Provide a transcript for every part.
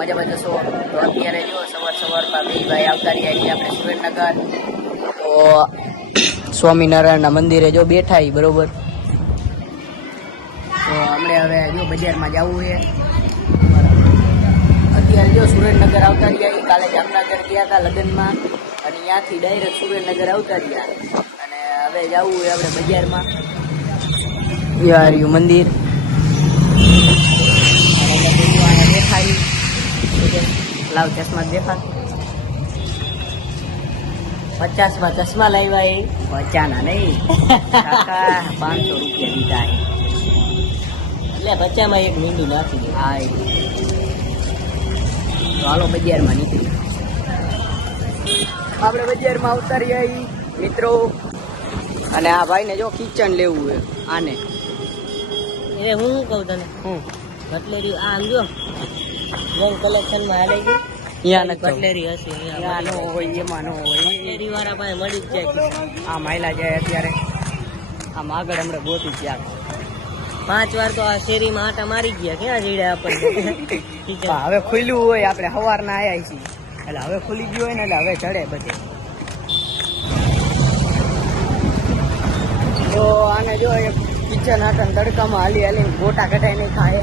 મજામાં જશો. તો અત્યારે જો સવારમાં ભાઈ આવતા રહ્યા છીએ આપણે સુરેન્દ્રનગર. તો સ્વામિનારાયણના મંદિરે જો બેઠા છીએ, બરોબર. તો આપણે હવે જો બજારમાં જવું છે. અત્યારે જો સુરેન્દ્રનગર આવતા રહ્યા. કાલે જામનગર ગયા હતા લગ્નમાં, અને ત્યાંથી ડાયરેક્ટ સુરેન્દ્રનગર આવતા રહ્યા. અને હવે જવું છે આપણે બજારમાં. યાર મંદિર દેખાય. લાવ ચશ્મા દેખાય. 50માં ચશ્મા લાવ્યા. એ બચ્ચાના નહીં કાકા, 500 રૂપિયા દીધા. એટલે બચ્ચામાં એક મીંડું નાખી દે. હા, તો હાલો બજારમાં નીકળી. આપણે બજારમાં આવતા રહ્યા મિત્રો. અને આ ભાઈને જો કિચન લેવું છે. આને એ હું કહું તને, હું કટલેરી આમ જો કલેક્શનમાં હાલે છે. કટલેરી હશે એમાં ન હોય, એમાં ન હોય. કટલેરી વાળા પાસે મળી જ જાય. આમ હાયલા જાય અત્યારે. આમ આગળ હમણાં ગોતી ગયા. 5 વાર તો આ શેરીમાં આટા મારી ગયા. ક્યાં જડે આપણને. હવે ખુલ્યું હોય, આપણે સવારના આવ્યા છીએ એટલે હવે ખુલી ગયું હોય ને, એટલે હવે ચડે બધે. તો આને જો કિચન આટન તડકામાં હાલી હાલીને ગોટા કઢાઈ નહીં ખાય.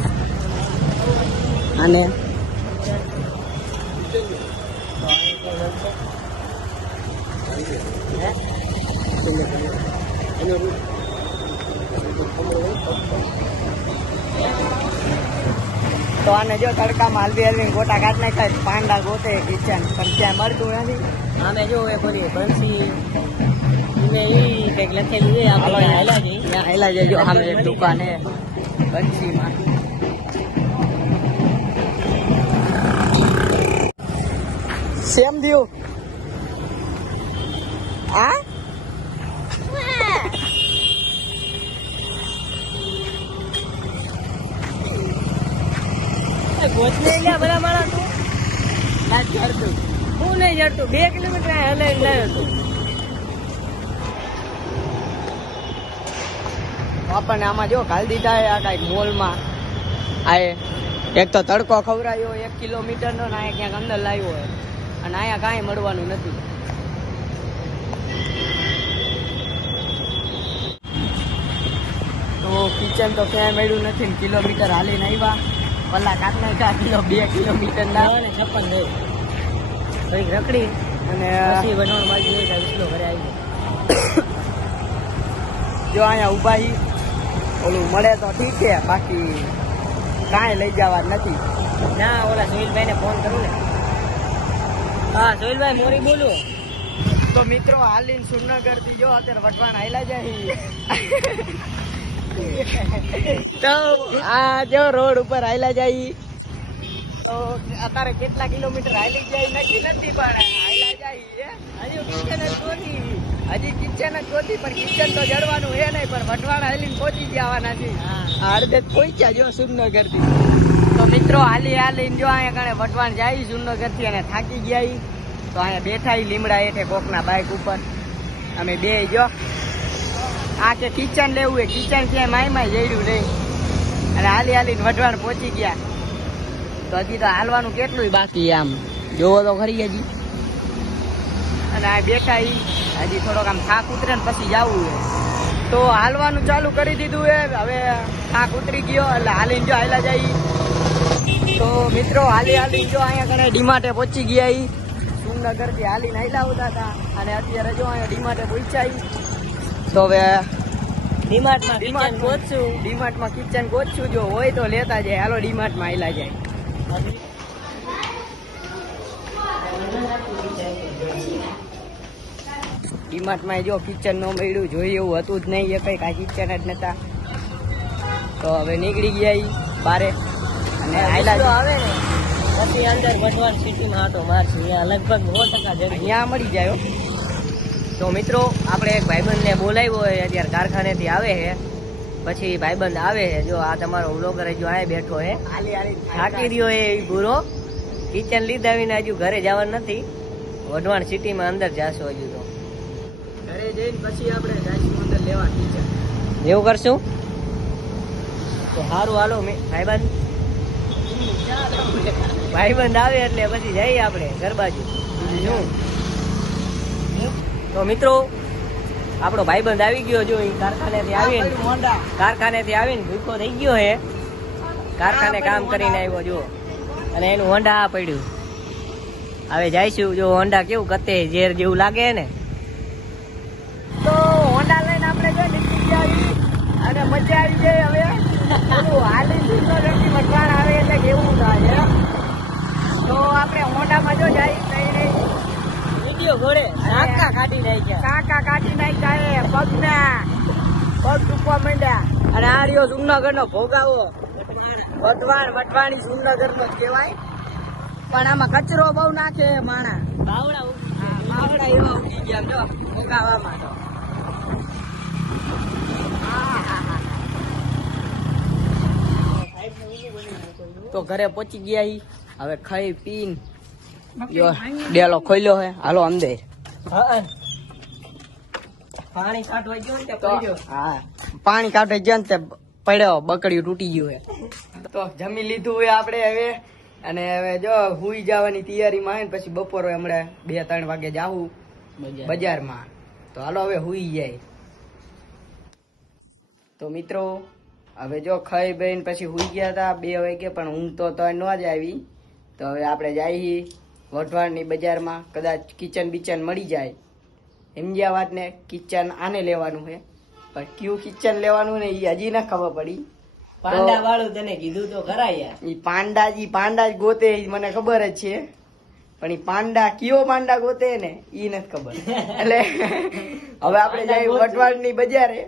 અને તો આને જો તડકામાં હાલવી હાલવીને ગોટા કાઢ નાખાય. પાંડા ગોતે કિચન પણ ક્યાં મળતું નથી. આમે જો એ બોલી બંસી કંઈક લખેલું છે. આપણે હાલા જજો. આમે એક દુકાન હે બંસીમાં. સેમ થયું આ બધા મારા તું જડતું. હું નહીં જડતું. 2 કિલોમીટર હલાવી લાવ્યો તું. આપણને આમાં જો ઘાલ દીધા આ કાંઈક મોલમાં. આ એક તો તડકો ખવડાયો 1 કિલોમીટરનો, ને અહીંયા ક્યાંક અંદર લાવ્યો હોય. અને અહીંયા કાંઈ મળવાનું નથી. તો કિચન તો ક્યાંય મળ્યું નથી ને કિલોમીટર હાલીને આવ્યા. કલાક કાઢ નાખ્યા. 2 કિલોમીટર ના 56 થઈ. થોડીક રખડી અને પછી વનોણ બાજુ વિસલો ઘરે આવી જો અહીંયા ઊભા હી. ઓલું મળે તો ઠીક છે, બાકી કાંઈ લઈ જવા નથી. ના ઓલા સોહિલભાઈને ફોન કરું ને. હા સોહિલભાઈ મોરી બોલું. તો મિત્રો હાલીને સુરનગર થી જો અત્યારે વટવાણ હાલ્યા જાય. તો આ જો રોડ ઉપર હાલ્યા જાય. તો અત્યારે કેટલા કિલોમીટર હાલી જાય નક્કી નથી, પણ હાલ્યા જાય. હજી કિચન જ ગોતી. પણ કિચન તો જડવાનું હે નહીં. પણ વટવાણ હાલીને પહોંચી જવાના છે. અડધે પહોંચ્યા જો સુરનગર થી. તો મિત્રો હાલીને જો અહીંયા કણે વટવાણ જાય સુરનગર થી, અને થાકી ગયા. તો અહીંયા બેઠા લીમડા હેઠે કોકના બાઇક ઉપર. અમે બે જો આ કે કિચન લેવું હોય. કિચન ક્યાંય માય જડ્યું નહીં. અને હાલીને વટવાણ પહોંચી ગયા. તો હજી તો હાલવાનું કેટલું બાકી. આમ જોવો તો ખરી હજી. અને આ બેઠા હજી થોડોક આમ થાક ઉતરે ને પછી જવું હોય. તો હાલવાનું ચાલુ કરી દીધું હે. હવે થાક ઉતરી ગયો એટલે હાલીને જો હાલ્યા જાય. તો મિત્રો હાલી જો અહીંયા કણે ડીમાર્ટે પહોંચી ગયા. સુરનગર થી હાલીને હાલ્યા આવતા હતા, અને અત્યારે જો અહીંયા ડીમાર્ટે પહોંચ્યા. તો હવે ડીમાર્ટમાં કિચન ગોતશું. જો હોય તો લેતા જાય. હાલો ડીમાર્ટમાં હાલ્યા જાય. ડીમાર્ટમાં જો કિચન નો મળ્યું. જોઈએ એવું હતું જ નહીં. એ કંઈક આ કિચન જ નતા. તો હવે નીકળી ગયા બારે. અને હાલ્યા આવે ને પછી અંદર વટવાણ સિટીમાં આટો મારશું. અહીંયા લગભગ 100% અહીંયા મળી જાય. તો મિત્રો આપણે એક ભાઈબંધને બોલાવ્યો હોય. અત્યારે કારખાનેથી આવે છે. પછી ભાઈબંધ આવે છે. જો આ તમારો વ્લોગર હજુ આ બેઠો હે. થાકી રહ્યો એ પૂરો. કિચન લીધા આવીને હજુ ઘરે જવાનું નથી. વઢવાણ સિટીમાં અંદર જાશો. હજુ તો ઘરે જઈને પછી આપણે જાશું અંદર લેવા કિચન. એવું કરશું તો સારું. હાલો ભાઈબંધ ભાઈબંધ આવે એટલે પછી જઈએ આપણે ઘર બાજુ. તો મિત્રો આપણો ભાઈબંધ આવી ગયો, જો એ કારખાનેથી આવીને ભૂખો થઈ ગયો હે. કારખાને કામ કરીને આવ્યો જો, અને એનું હોન્ડા આ પડ્યું. હવે જઈશું, જો હોન્ડા કેવું કતે ઝેર જેવું લાગે ને. તો હોન્ડા લઈને આપણે જો નીકળી આવી અને મજા આવી જાય. હવે હાલી મટવાણ આવે એટલે કેવું થાય. તો આપણે હોન્ડામાં જો જાય વિડીયો ઘોડે કાકા કાઢી નાખ્યા પગ ટૂંકવા માંડ્યા. અને આ રહ્યો જુનાગઢ નો ભોગાવો, વટવાણી જુનાગઢ નો કહેવાય. પણ આમાં કચરો બહુ નાખે માણા, બાવડા એવા ઉઠી ગયા જો ભોગાવામાં. તો ઘરે પહોંચી ગયા ઈ. હવે ખાઈ પીન ડેલો ખોલ્યો હે, હાલો અંદર. પાણી કાઢવા ગયો ને પાણી કાઢવા ગયો ને તે પડ્યો, બકડીયું તૂટી ગયું હે. તો જમી લીધું હોય આપણે હવે, અને હવે જો હુઈ જવાની તૈયારીમાં આવે ને પછી બપોરે હમણાં 2-3 વાગે જાવું બજારમાં. તો હાલો હવે હુઈ જાય. તો મિત્રો હવે જો ખાઈ બેન પછી હુઈ ગયા હતા 2 વાગે, પણ ઊંઘ તો ન જ આવી. તો હવે આપણે જઈએ વઢવાણની બજારમાં, કદાચ કિચન બિચન મળી જાય. સમજ્યા વાત ને? કિચન આને લેવાનું છે, પણ કયું કિચન લેવાનું ને એ હજી ના ખબર પડી. પાંડા વાળું તને કીધું તો ખરા યાર. ઈ પાંડા જ ગોતે મને ખબર જ છે, પણ ઈ પાંડા કયો પાંડા ગોતે ને ઈ નથી ખબર. એટલે હવે આપણે જઈએ વઢવાણની બજારે.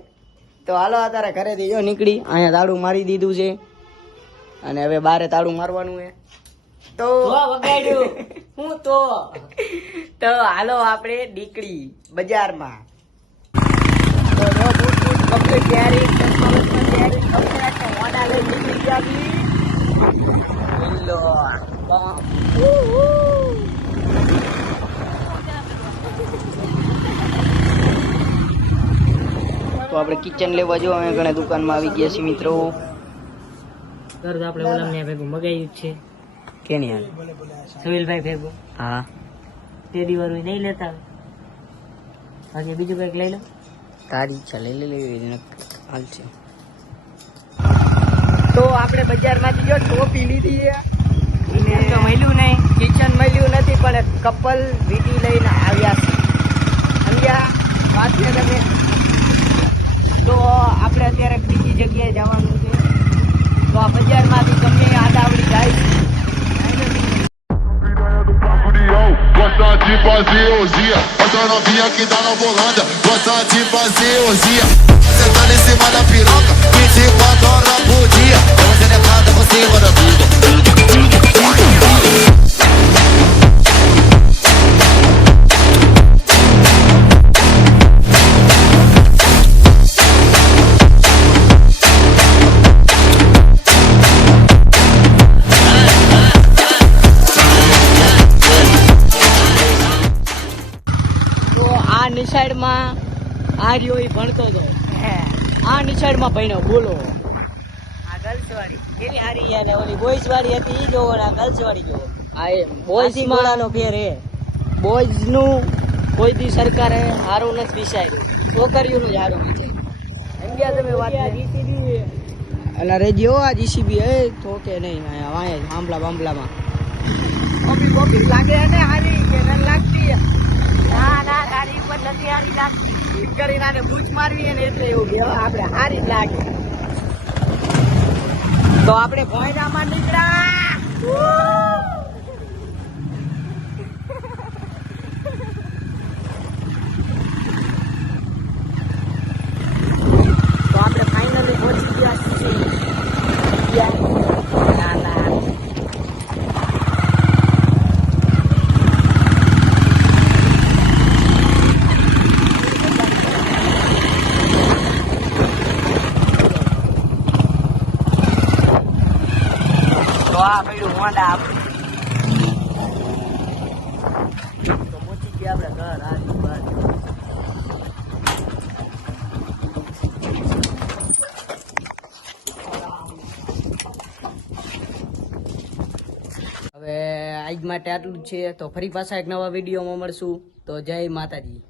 તો હાલો અત્યારે ઘરેથી જો નીકળી, અહીંયા તાળું મારી દીધું છે અને હવે બારે તાળું મારવાનું છે. તો હું તો હાલો આપણે નીકળી બજારમાં. તો આપણે કિચન લેવા જો અમે ઘણા દુકાનમાં આવી ગયા છીએ મિત્રો. ઘર આપણે ઓલા ને ભેગું મગાવ્યું છે કે નહીં? સુવિલભાઈ ભેગું. હા, તે દિવસ નહીં લેતા, બાકી બીજું કઈક લઈ લો. તારી ઈચ્છા લઈ લેવી હાલ છે. તો આપણે બજારમાંથી જો ટોપી લીધી તો મળ્યું નહીં, કિચન મળ્યું નથી, પણ કપલ વીટી લઈને આવ્યા છે. સમજ્યા વાત છે તમે? તો આપણે અત્યારે બીજી જગ્યાએ જવાનું છે. તો આ બજારમાંથી ગમે આડાવડી જાય. Gosta de fazer orgia, essa novinha que tá na Holanda. Gosta de fazer orgia, você tá em cima da piroca, 24 horas por dia. Você levanta por cima da tudo. નિશાળમાં આ રહ્યો એ ભણતો હતો, આ નિશાળમાં ભણ્યો. બોલો, આ ગર્લ્સ વાળી કેવી હારી યાર. ઓલી બોયઝ વાળી હતી ઈ જોવો, આ ગર્લ્સ વાળી જોવો. આ એ બોયઝ માળાનો ફેર હે. બોયઝ નું કોઈ દી સરકારે હારું નથી વિચાર્યું, છોકરીઓનું જ હારું વિચાર્યું. સમજ્યા તમે વાત? અલા રેડિયો આ જીસીબી હે તો કે નહીં વાય આંબલા બાંબલામાં કોપી લાગે ને હારી કે ન લાગતી? ના ગાડી ઉપર નથી હારી લાગતી. કરીને આને પૂછ મારવી ને એટલે એવું કહેવાય આપણે હારી જ લાગે. તો આપણે ભોયરામાં નીકળ્યા. તો આપણે ફાઇનલી પહોંચી ગયા છીએ. આ પડ્યું હોન્ડા આપણે. તો પહોંચી ગયા આપણે ઘર. આજ માટે આટલું જ છે. તો ફરી પાછા એક નવા વિડીયોમાં મળશું. તો જય માતાજી.